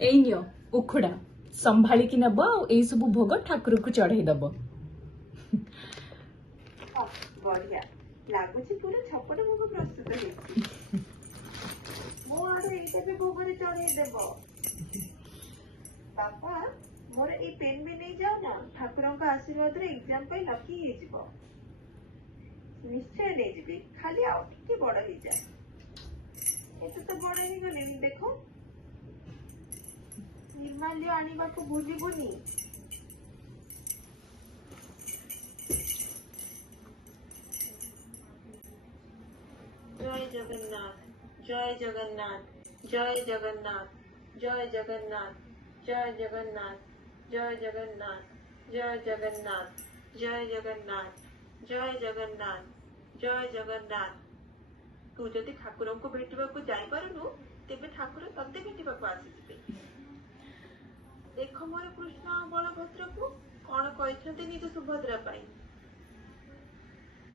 एई neo उखुड़ा संभाली कि नब एई सब भोग ठाकुर को चढ़ाई दब। बढ़िया लागुची पूरा छपट भोग प्रस्तुत हेछि मो आरो एटा भी भोग रे चढ़ाई देब। बापा मोर ए पेन भी नहीं जाओ ना ठाकुरन का आशीर्वाद रे एग्जाम पे लकी हे जिवो निश्चय नहीं जीवी खाली आउ टिके बड़ ही जा एतो तो बड़ ही गले देखो निर्माल्य आनिबा को भूलिबुनी। जय जगन्नाथ जय जगन्नाथ जय जगन्नाथ जय जगन्नाथ जय जगन्नाथ जय जगन्नाथ जय जगन्नाथ जय जगन्नाथ जय जगन्नाथ जय जगन्नाथ। तू जदि ठाकुर को भेटिबा को जाई पारुनु तेबे ठाकुर तते भेटिबा को आसीबे। देख मोर कृष्ण बलभद्र को कौन कहते निज सुभद्रा पाई